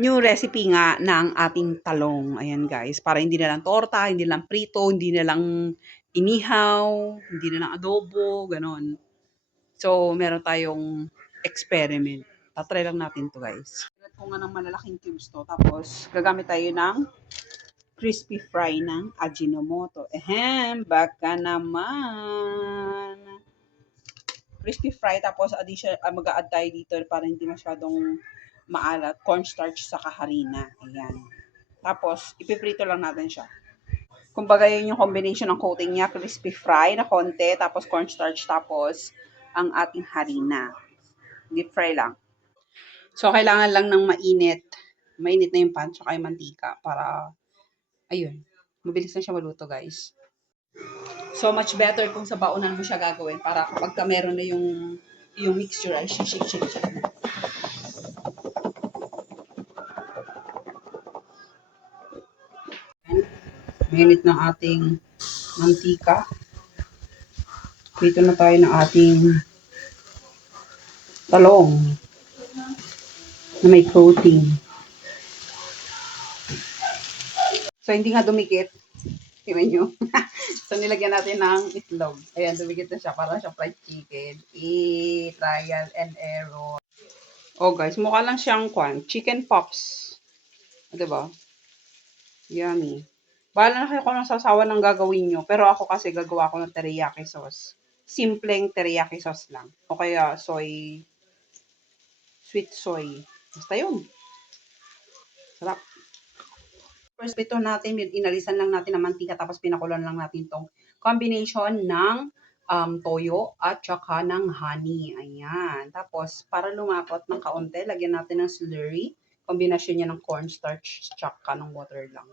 new recipe nga ng ating talong. Ayan guys, para hindi na lang torta, hindi lang prito, hindi na lang inihaw, hindi na lang adobo, ganon. So, meron tayong experiment. Tatry lang natin to guys. Ito ko nga ng malalaking cubes to. Tapos, gagamit tayo ng crispy fry ng Ajinomoto. Ehem, baka naman. Crispy fry, tapos mag-a-add tayo dito para hindi masyadong maalat, cornstarch sa harina. Ayan. Tapos, ipiprito lang natin siya. Kumbaga yun yung combination ng coating niya, crispy fry na konti, tapos cornstarch, tapos ang ating harina. Deep fry lang. So, kailangan lang ng mainit. Mainit na yung pan, tsaka yung mantika para, ayun, mabilis na siya maluto, guys. So, much better kung sa baonan mo siya gagawin para kapag meron na yung mixture, ay shake. Mainit ng ating mantika. Dito na tayo ng ating talong na may coating. So, hindi nga dumikit. Tingnan nyo. So, nilagyan natin ng itlog. Ayan, dumikit na siya. Para siyang fried chicken. Trial and error. Oh, guys. Mukha lang siyang chicken pops. Diba? Yummy. Bahala na kayo kung anong sasawa ng gagawin nyo. Pero ako kasi gagawa ko ng teriyaki sauce. Simpleng teriyaki sauce lang. O kaya sweet soy. Basta yun. Sarap. First, ito natin, inalisan lang natin ng mantika, tapos pinakulan lang natin tong combination ng toyo at saka ng honey. Ayan. Tapos, para lumapot ng kaunti, lagyan natin ng slurry. Kombinasyon niya ng cornstarch tsaka ng water lang.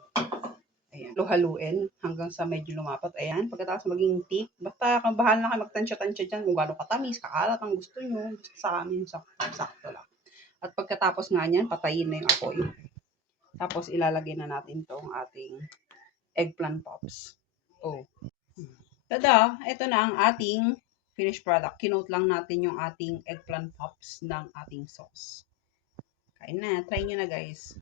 Ayan. Haluin hanggang sa medyo lumapot. Ayan. Pagkatapos maging thick, basta bahala na kayo magtansya-tansya dyan kung gaano katamis, kakaalat ang gusto nyo. Basta sa amin, sakto lang. At pagkatapos nga niyan, patayin na yung apoy. Tapos ilalagay na natin tong ating eggplant pops. Oh. Tada! Ito na ang ating finished product. Kinote lang natin yung ating eggplant pops ng ating sauce. Kain na. Try nyo na guys.